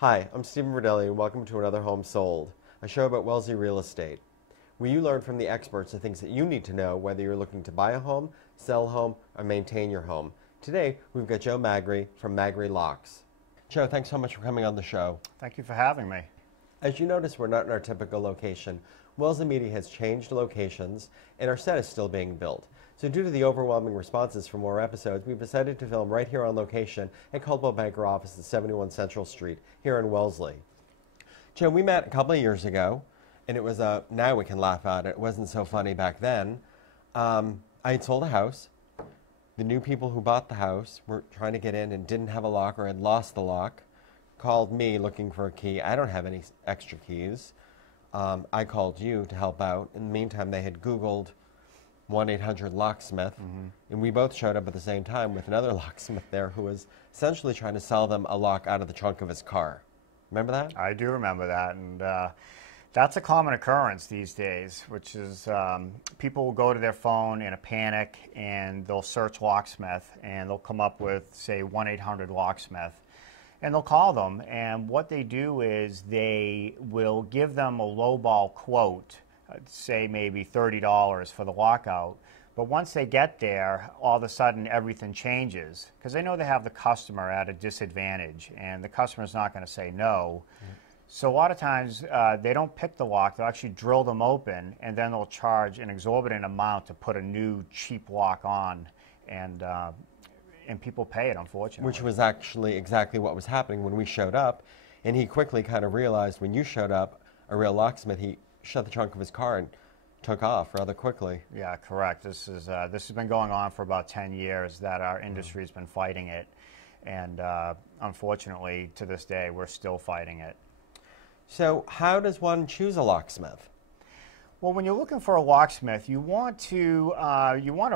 Hi, I'm Steven.Verdelli, and welcome to Another Home Sold, a show about Wellesley real estate, where you learn from the experts the things that you need to know whether you're looking to buy a home, sell a home, or maintain your home. Today, we've got Joe Magri from Magri Locks. Joe, thanks so much for coming on the show. Thank you for having me. As you notice, we're not in our typical location. Wellesley Media has changed locations, and our set is still being built. So due to the overwhelming responses for more episodes, we've decided to film right here on location at Coldwell-Banker office at 71 Central Street here in Wellesley. Joe, we met a couple of years ago, and it was now we can laugh at it. It wasn't so funny back then. I had sold a house. The new people who bought the house were trying to get in and didn't have a lock or had lost the lock. Called me looking for a key. I don't have any extra keys. I called you to help out. In the meantime, they had Googled 1-800-Locksmith, and we both showed up at the same time with another locksmith there who was essentially trying to sell them a lock out of the trunk of his car. Remember that? I do remember that, and that's a common occurrence these days, which is people will go to their phone in a panic and they'll search Locksmith and they'll come up with, say, 1-800-Locksmith. And they'll call them, and what they do is they will give them a lowball quote, say maybe $30 for the lockout. But once they get there, all of a sudden everything changes because they know they have the customer at a disadvantage, and the customer's not going to say no. So a lot of times they don't pick the lock, they'll actually drill them open, and then they'll charge an exorbitant amount to put a new cheap lock on, and people pay it, unfortunately. Which was actually exactly what was happening when we showed up, and he quickly kind of realized when you showed up, a real locksmith, he shut the trunk of his car and took off rather quickly. Yeah, correct. This has been going on for about 10 years that our industry has been fighting it, and unfortunately, to this day, we're still fighting it. So how does one choose a locksmith? Well, when you're looking for a locksmith, you want to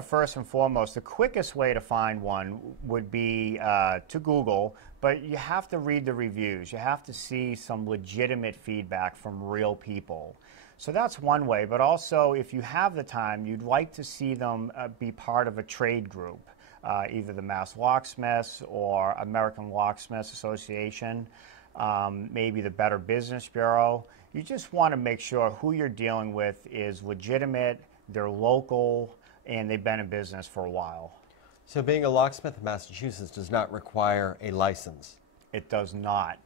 first and foremost, the quickest way to find one would be to Google, but you have to read the reviews. You have to see some legitimate feedback from real people. So that's one way, but also if you have the time, you'd like to see them be part of a trade group, either the Mass Locksmiths or American Locksmiths Association, maybe the Better Business Bureau. You just want to make sure who you're dealing with is legitimate, they're local, and they've been in business for a while. So being a locksmith in Massachusetts does not require a license? It does not.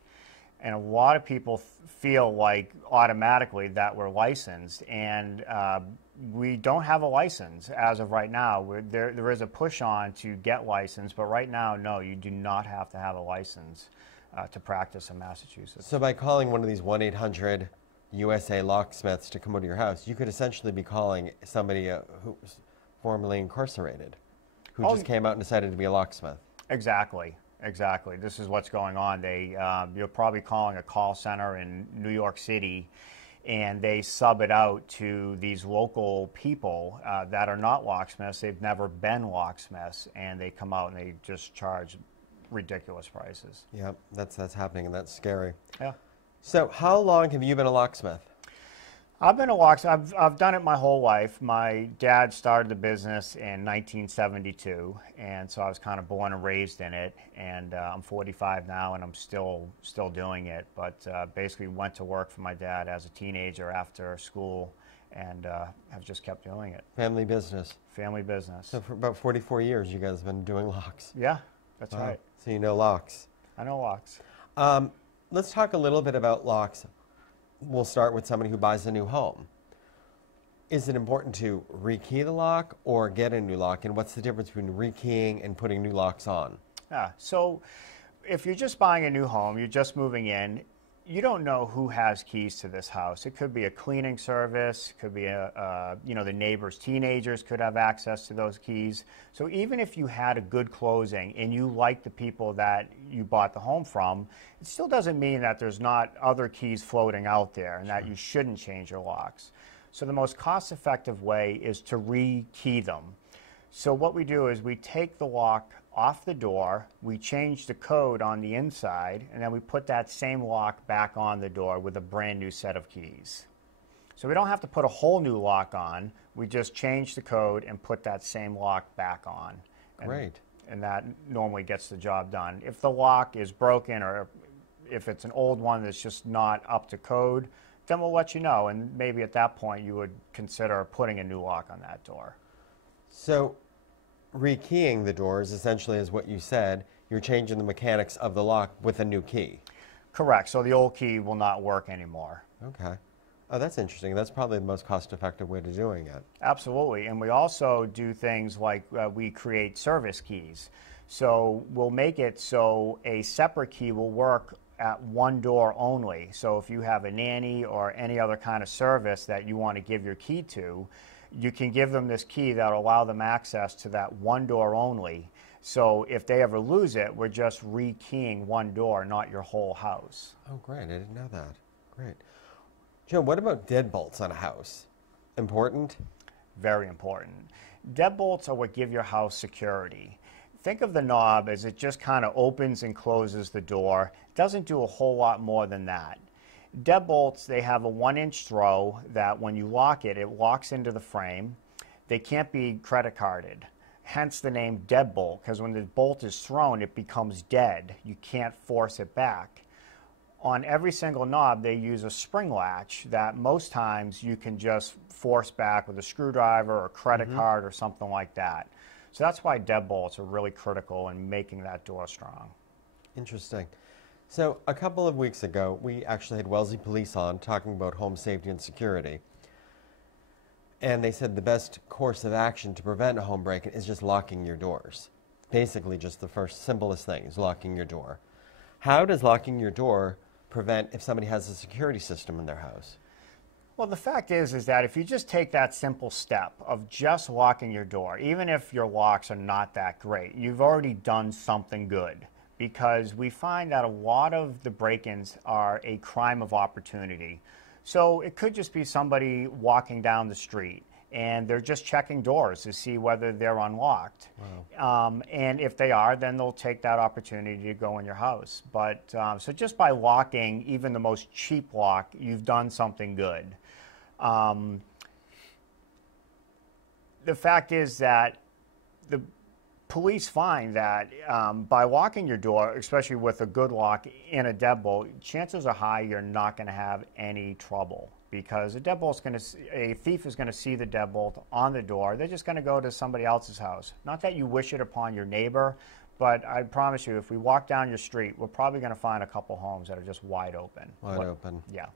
And a lot of people feel like automatically that we're licensed, and we don't have a license as of right now. There is a push on to get licensed, but right now, no, you do not have to have a license to practice in Massachusetts. So by calling one of these 1-800-USA locksmiths to come over to your house, you could essentially be calling somebody who was formerly incarcerated, who just came out and decided to be a locksmith. Exactly. Exactly. This is what's going on. You're probably calling a call center in New York City, and they sub it out to these local people that are not locksmiths. They've never been locksmiths, and they come out and they just charge ridiculous prices. Yeah, that's happening, and that's scary. Yeah. So how long have you been a locksmith? I've been a locksmith. I've done it my whole life. My dad started the business in 1972, and so I was kind of born and raised in it. And I'm 45 now, and I'm still doing it. But basically went to work for my dad as a teenager after school, and have just kept doing it. Family business. Family business. So for about 44 years, you guys have been doing locks. Yeah, that's right. So you know locks. I know locks. Let's talk a little bit about locks. We'll start with somebody who buys a new home. Is it important to rekey the lock or get a new lock? And what's the difference between rekeying and putting new locks on? Yeah, so if you're just buying a new home, you're just moving in, you don't know who has keys to this house. It could be a cleaning service, could be the neighbor's teenagers could have access to those keys. So even if you had a good closing and you like the people that you bought the home from, it still doesn't mean that there's not other keys floating out there and that you shouldn't change your locks. So the most cost-effective way is to rekey them. So what we do is we take the lock off the door, we change the code on the inside, and then we put that same lock back on the door with a brand new set of keys. So we don't have to put a whole new lock on, we just change the code and put that same lock back on. Great. And that normally gets the job done. If the lock is broken or If it's an old one that's just not up to code, then we'll let you know, and maybe at that point you would consider putting a new lock on that door. So rekeying the doors essentially is what you said. You're changing the mechanics of the lock with a new key. Correct. So the old key will not work anymore. Okay. Oh, that's interesting. That's probably the most cost-effective way to doing it. Absolutely. And we also do things like we create service keys. So we'll make it so a separate key will work at one door only. So if you have a nanny or any other kind of service that you want to give your key to, you can give them this key that will allow them access to that one door only. So if they ever lose it, we're just rekeying one door, not your whole house. Oh, great. I didn't know that. Great. Joe, what about deadbolts on a house? Important? Very important. Deadbolts are what give your house security. Think of the knob as it just kind of opens and closes the door. It doesn't do a whole lot more than that. Deadbolts, they have a 1-inch throw that when you lock it, it locks into the frame. They can't be credit carded. Hence the name deadbolt, because when the bolt is thrown, it becomes dead. You can't force it back. On every single knob, they use a spring latch that most times you can just force back with a screwdriver or credit card or something like that. So that's why deadbolts are really critical in making that door strong. Interesting. So a couple of weeks ago, we actually had Wellesley Police on talking about home safety and security. And they said the best course of action to prevent a home break-in is just locking your doors. Basically, just the first simplest thing is locking your door. How does locking your door prevent if somebody has a security system in their house? Well, the fact is that if you just take that simple step of just locking your door, even if your locks are not that great, you've already done something good, because we find that a lot of the break-ins are a crime of opportunity. So it could just be somebody walking down the street and they're just checking doors to see whether they're unlocked. Wow. And if they are, then they'll take that opportunity to go in your house. But so just by locking even the most cheap lock, you've done something good. The fact is that the police find that by locking your door, especially with a good lock in a deadbolt, chances are high you're not going to have any trouble, because a thief is going to see the deadbolt on the door. They're just going to go to somebody else's house. Not that you wish it upon your neighbor, but I promise you, if we walk down your street, we're probably going to find a couple homes that are just wide open. Wide open. Yeah.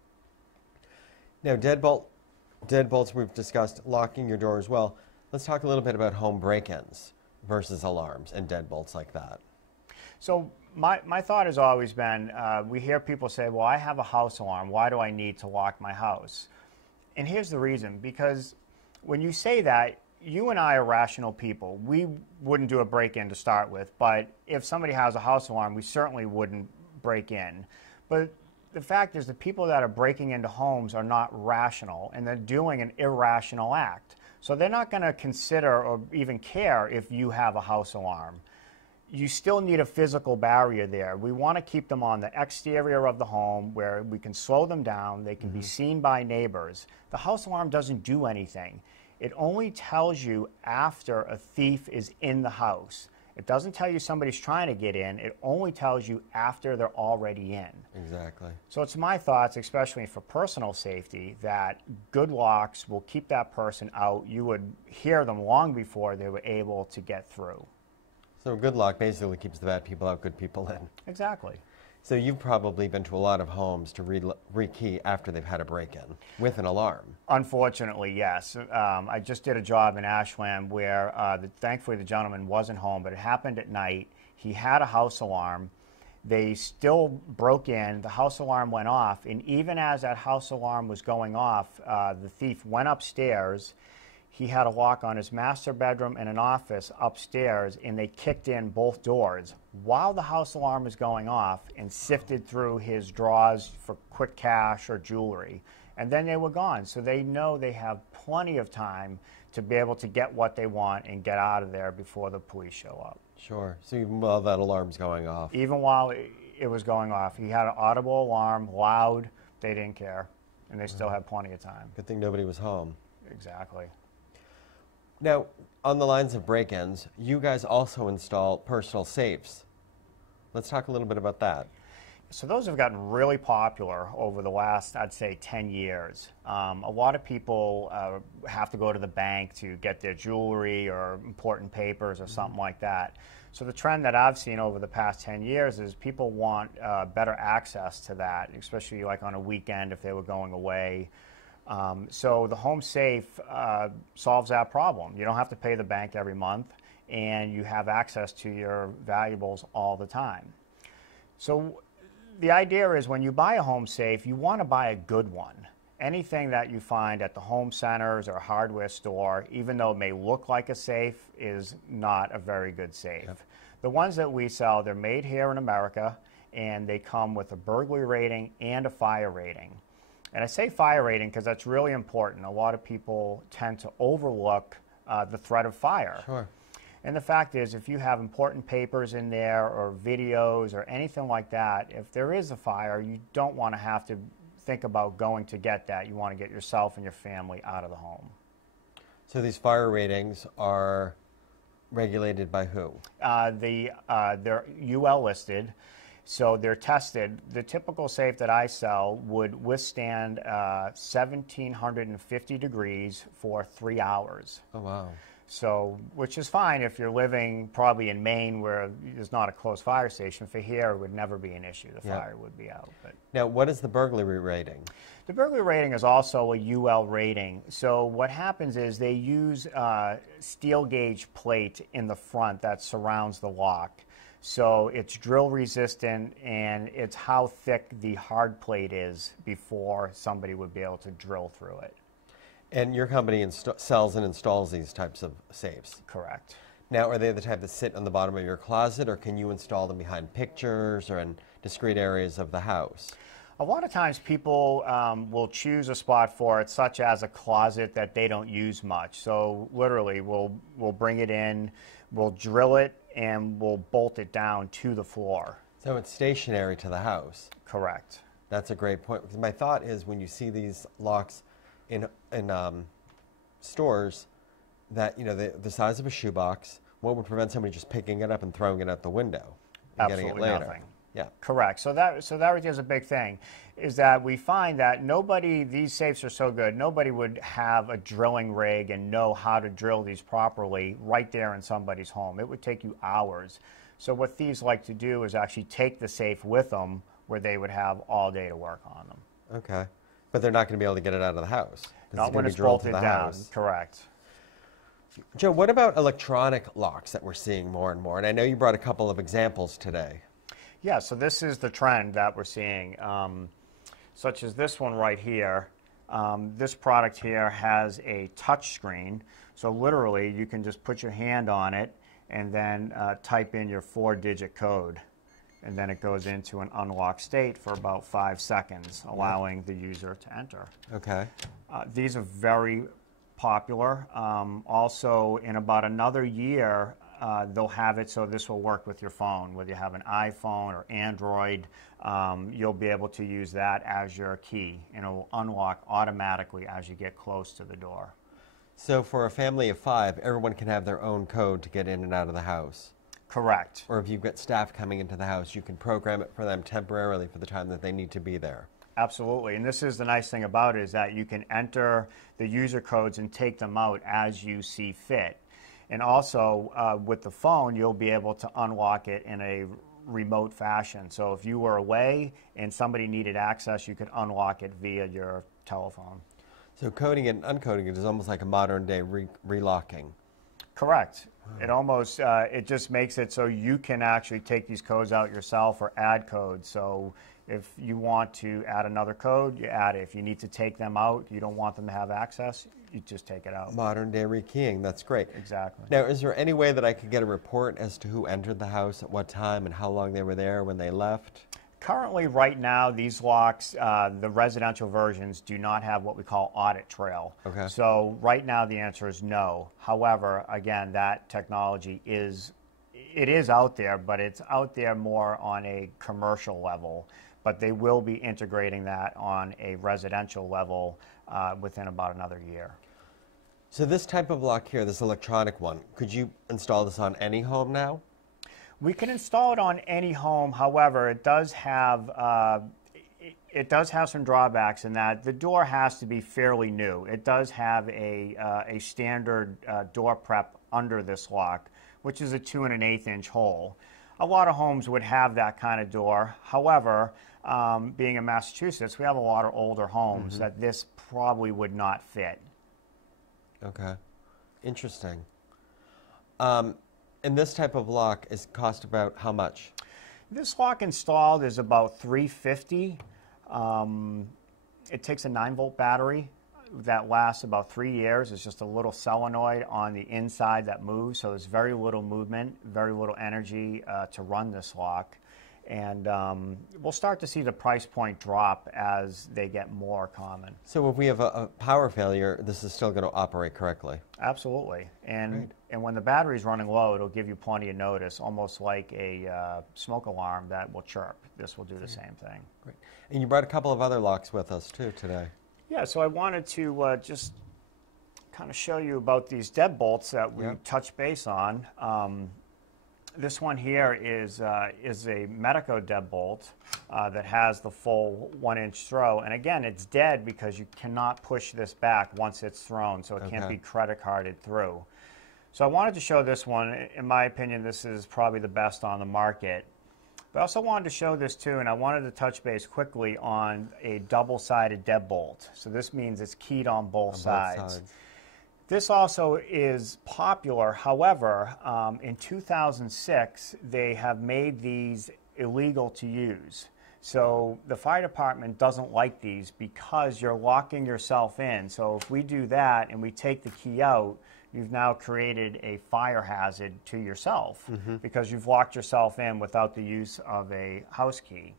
Now, deadbolts we've discussed, locking your door as well. Let's talk a little bit about home break-ins versus alarms and deadbolts like that. So my thought has always been, we hear people say, well, I have a house alarm. Why do I need to lock my house? And here's the reason. Because when you say that, you and I are rational people. We wouldn't do a break-in to start with, but if somebody has a house alarm, we certainly wouldn't break in. But the fact is, the people that are breaking into homes are not rational, and they're doing an irrational act. So they're not going to consider or even care if you have a house alarm. You still need a physical barrier there. We want to keep them on the exterior of the home where we can slow them down. They can be seen by neighbors. The house alarm doesn't do anything. It only tells you after a thief is in the house. It doesn't tell you somebody's trying to get in. It only tells you after they're already in. Exactly. So it's my thoughts, especially for personal safety, that good locks will keep that person out. You would hear them long before they were able to get through. So a good lock basically keeps the bad people out, good people in. Exactly. So you've probably been to a lot of homes to rekey after they've had a break-in with an alarm. Unfortunately, yes. I just did a job in Ashland where thankfully the gentleman wasn't home, but it happened at night. He had a house alarm. They still broke in. The house alarm went off, and even as that house alarm was going off, the thief went upstairs. He had a lock on his master bedroom and an office upstairs, and they kicked in both doors while the house alarm was going off and sifted through his drawers for quick cash or jewelry. And then they were gone. So they know they have plenty of time to be able to get what they want and get out of there before the police show up. Sure. So even while that alarm's going off. Even while it was going off. He had an audible alarm, loud. They didn't care. And they still had plenty of time. Good thing nobody was home. Exactly. Now, on the lines of break-ins, you guys also install personal safes. Let's talk a little bit about that. So those have gotten really popular over the last, I'd say, 10 years. A lot of people have to go to the bank to get their jewelry or important papers or something like that. So the trend that I've seen over the past 10 years is people want better access to that, especially like on a weekend if they were going away. So the home safe solves that problem. You don't have to pay the bank every month, and you have access to your valuables all the time. So the idea is when you buy a home safe, you want to buy a good one. Anything that you find at the home centers or hardware store, even though it may look like a safe, is not a very good safe. Yep. The ones that we sell, they're made here in America, and they come with a burglary rating and a fire rating. And I say fire rating because that's really important. A lot of people tend to overlook the threat of fire. Sure. And the fact is, if you have important papers in there or videos or anything like that, if there is a fire, you don't want to have to think about going to get that. You want to get yourself and your family out of the home. So these fire ratings are regulated by who? They're UL listed, so they're tested. The typical safe that I sell would withstand 1,750 degrees for 3 hours. Oh, wow. So, which is fine if you're living probably in Maine where there's not a close fire station. For here, it would never be an issue. The fire would be out. But now, what is the burglary rating? The burglary rating is also a UL rating. So what happens is they use steel gauge plate in the front that surrounds the lock. So it's drill resistant, and it's how thick the hard plate is before somebody would be able to drill through it. And your company sells and installs these types of safes? Correct. Now, are they the type that sit on the bottom of your closet, or can you install them behind pictures or in discrete areas of the house? A lot of times people will choose a spot for it, such as a closet that they don't use much. So literally, we'll bring it in, we'll drill it, and we'll bolt it down to the floor. So it's stationary to the house? Correct. That's a great point. Because my thought is when you see these locks in stores that, you know, the size of a shoebox, what would prevent somebody just picking it up and throwing it out the window and Absolutely getting it later? nothing. Yeah. Correct. So that right there is a big thing, is that we find that these safes are so good, nobody would have a drilling rig and know how to drill these properly right there in somebody's home. It would take you hours. So what thieves like to do is actually take the safe with them where they would have all day to work on them. Okay. But they're not going to be able to get it out of the house. Not when it's bolted down. Correct. Joe, what about electronic locks that we're seeing more and more? And I know you brought a couple of examples today. Yeah, so this is the trend that we're seeing, such as this one right here. This product here has a touch screen, so literally you can just put your hand on it and then type in your 4-digit code, and then it goes into an unlocked state for about 5 seconds, allowing the user to enter. Okay. These are very popular. Also, in about another year, they'll have it so this will work with your phone. Whether you have an iPhone or Android, you'll be able to use that as your key, and it will unlock automatically as you get close to the door. So for a family of 5, everyone can have their own code to get in and out of the house? Correct. Or if you've got staff coming into the house, you can program it for them temporarily for the time that they need to be there? Absolutely, and this is the nice thing about it, is that you can enter the user codes and take them out as you see fit. And also, with the phone, you'll be able to unlock it in a remote fashion. So if you were away and somebody needed access, you could unlock it via your telephone. So coding it and uncoding it is almost like a modern-day relocking. Correct. It almost, it just makes it so you can actually take these codes out yourself or add codes. So if you want to add another code, you add it. If you need to take them out, you don't want them to have access, you just take it out. Modern day rekeying, that's great. Exactly. Now, is there any way that I could get a report as to who entered the house at what time and how long they were there when they left? Currently, right now, these locks, the residential versions, do not have what we call audit trail. Okay. So right now, the answer is no. However, again, that technology is out there, but it's out there more on a commercial level. But they will be integrating that on a residential level within about another year. So this type of lock here, this electronic one, could you install this on any home now? We can install it on any home. However, it does have some drawbacks in that the door has to be fairly new. It does have a standard door prep under this lock, which is a 2 1/8 inch hole. A lot of homes would have that kind of door. However, being in Massachusetts, we have a lot of older homes that this probably would not fit. Okay, interesting. And this type of lock is cost about how much? This lock installed is about $350. It takes a 9-volt battery that lasts about 3 years. It's just a little solenoid on the inside that moves, so there's very little movement, very little energy to run this lock. And we'll start to see the price point drop as they get more common. So if we have a power failure, this is still going to operate correctly? Absolutely. And when the battery's running low, it'll give you plenty of notice, almost like a smoke alarm that will chirp. This will do the same thing. Great. And you brought a couple of other locks with us too today. Yeah, so I wanted to just kind of show you about these deadbolts that we touch base on. This one here is a Medico deadbolt that has the full 1-inch throw. And again, it's dead because you cannot push this back once it's thrown, so it can't be credit carded through. So I wanted to show this one. In my opinion, this is probably the best on the market. But I also wanted to show this too, and I wanted to touch base quickly on a double-sided deadbolt. So this means it's keyed on both sides. This also is popular. However, in 2006, they have made these illegal to use. So the fire department doesn't like these because you're locking yourself in. So if we do that and we take the key out, you've now created a fire hazard to yourself because you've locked yourself in without the use of a house key.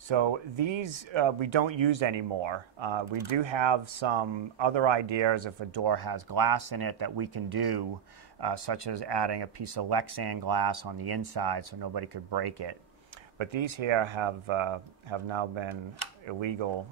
So these we don't use anymore. We do have some other ideas if a door has glass in it that we can do, such as adding a piece of Lexan glass on the inside so nobody could break it. But these here have now been illegal.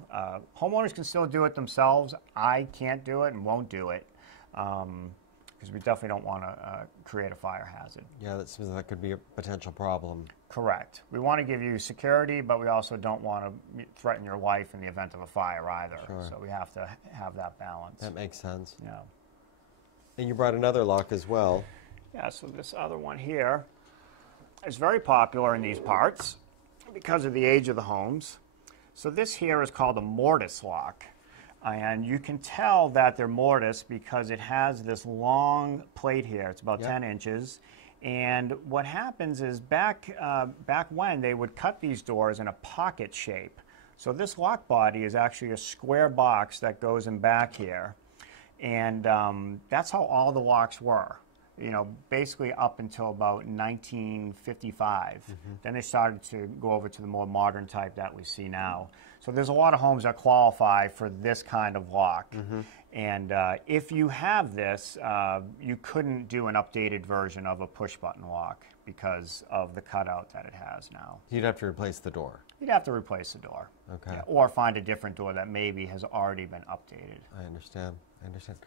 Homeowners can still do it themselves. I can't do it and won't do it because we definitely don't want to create a fire hazard. Yeah, that seems like that could be a potential problem. Correct. We want to give you security, but we also don't want to threaten your life in the event of a fire either. Sure. So we have to have that balance. That makes sense. Yeah. And you brought another lock as well. Yeah, so this other one here is very popular in these parts because of the age of the homes. So this here is called a mortise lock. And you can tell that they're mortise because it has this long plate here. It's about 10 inches. And what happens is back when they would cut these doors in a pocket shape. So this lock body is actually a square box that goes in back here. And that's how all the locks were, you know, basically up until about 1955. Then they started to go over to the more modern type that we see now. So there's a lot of homes that qualify for this kind of lock. And if you have this, you couldn't do an updated version of a push-button lock because of the cutout that it has now. You'd have to replace the door. You'd have to replace the door. Okay. Yeah, or find a different door that maybe has already been updated. I understand. I understand.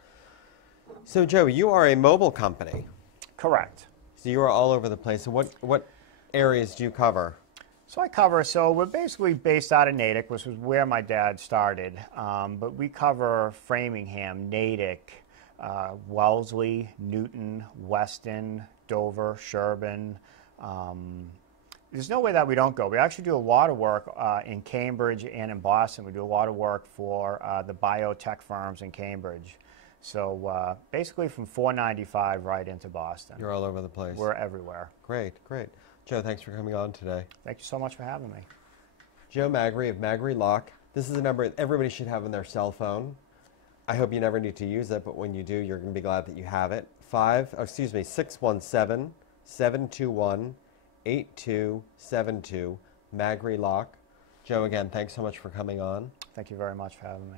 So, Joe, you are a mobile company. Correct. So you are all over the place. So what areas do you cover? So we're basically based out of Natick, which was where my dad started. But we cover Framingham, Natick, Wellesley, Newton, Weston, Dover, Sherburne. There's no way that we don't go. We actually do a lot of work in Cambridge and in Boston. We do a lot of work for the biotech firms in Cambridge. So basically from 495 right into Boston. You're all over the place. We're everywhere. Great, great. Joe, thanks for coming on today. Thank you so much for having me. Joe Magri of Magri Lock. This is a number that everybody should have on their cell phone. I hope you never need to use it, but when you do, you're going to be glad that you have it. 617-721-8272, Magri Lock. Joe, again, thanks so much for coming on. Thank you very much for having me.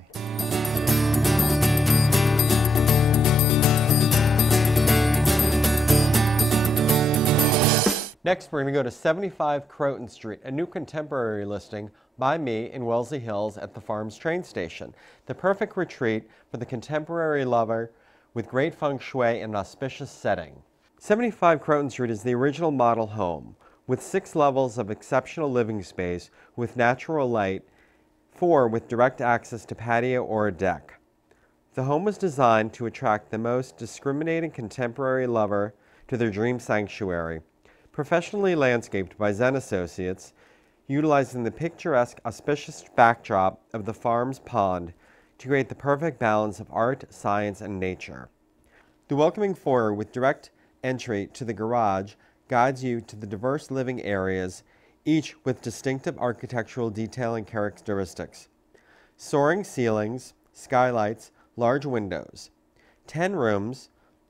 Next, we're going to go to 75 Croton Street, a new contemporary listing by me in Wellesley Hills at the Farms train station. The perfect retreat for the contemporary lover with great feng shui and an auspicious setting. 75 Croton Street is the original model home, with 6 levels of exceptional living space with natural light, 4 with direct access to patio or a deck. The home was designed to attract the most discriminating contemporary lover to their dream sanctuary, professionally landscaped by Zen Associates, utilizing the picturesque, auspicious backdrop of the farm's pond to create the perfect balance of art, science, and nature. The welcoming foyer with direct entry to the garage guides you to the diverse living areas, each with distinctive architectural detailing characteristics. Soaring ceilings, skylights, large windows. 10 rooms,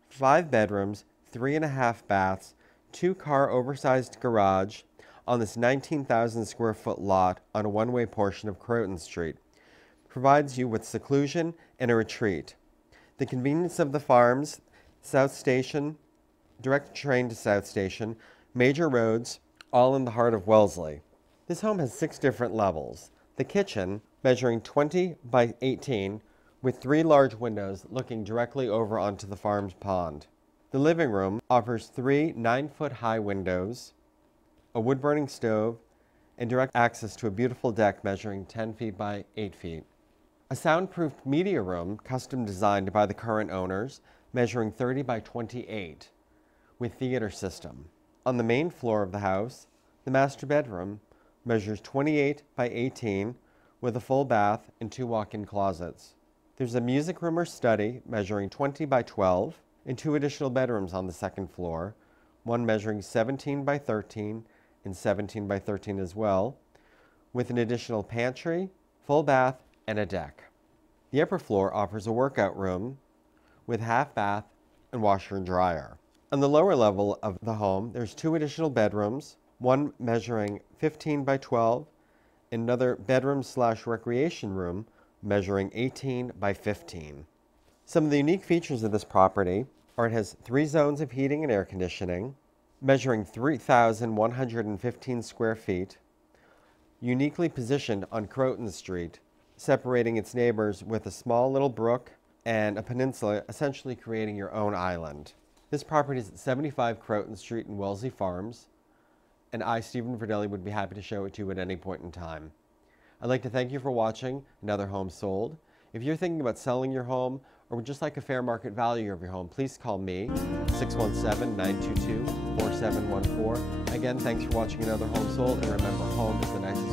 5 bedrooms, 3.5 baths, 2-car oversized garage on this 19,000 square foot lot on a one-way portion of Croton Street. Provides you with seclusion and a retreat. The convenience of the farms, South Station, direct train to South Station, major roads, all in the heart of Wellesley. This home has 6 different levels. The kitchen, measuring 20 by 18, with 3 large windows looking directly over onto the farm's pond. The living room offers 3 9-foot-high windows, a wood-burning stove, and direct access to a beautiful deck measuring 10 feet by 8 feet. A soundproofed media room, custom designed by the current owners, measuring 30 by 28, with theater system. On the main floor of the house, the master bedroom measures 28 by 18, with a full bath and 2 walk-in closets. There's a music room or study measuring 20 by 12, and 2 additional bedrooms on the second floor, one measuring 17 by 13 and 17 by 13 as well, with an additional pantry, full bath, and a deck. The upper floor offers a workout room with half bath and washer and dryer. On the lower level of the home, there's 2 additional bedrooms, one measuring 15 by 12, and another bedroom/recreation room measuring 18 by 15. Some of the unique features of this property are it has 3 zones of heating and air conditioning, measuring 3,115 square feet, uniquely positioned on Croton Street, separating its neighbors with a small little brook and a peninsula, essentially creating your own island. This property is at 75 Croton Street in Wellesley Farms, and I, Steven.Verdelli, would be happy to show it to you at any point in time. I'd like to thank you for watching Another Home Sold. If you're thinking about selling your home or would just like a fair market value of your home, please call me, 617-922-4714. Again, thanks for watching Another Home Sold, and remember, home is the nicest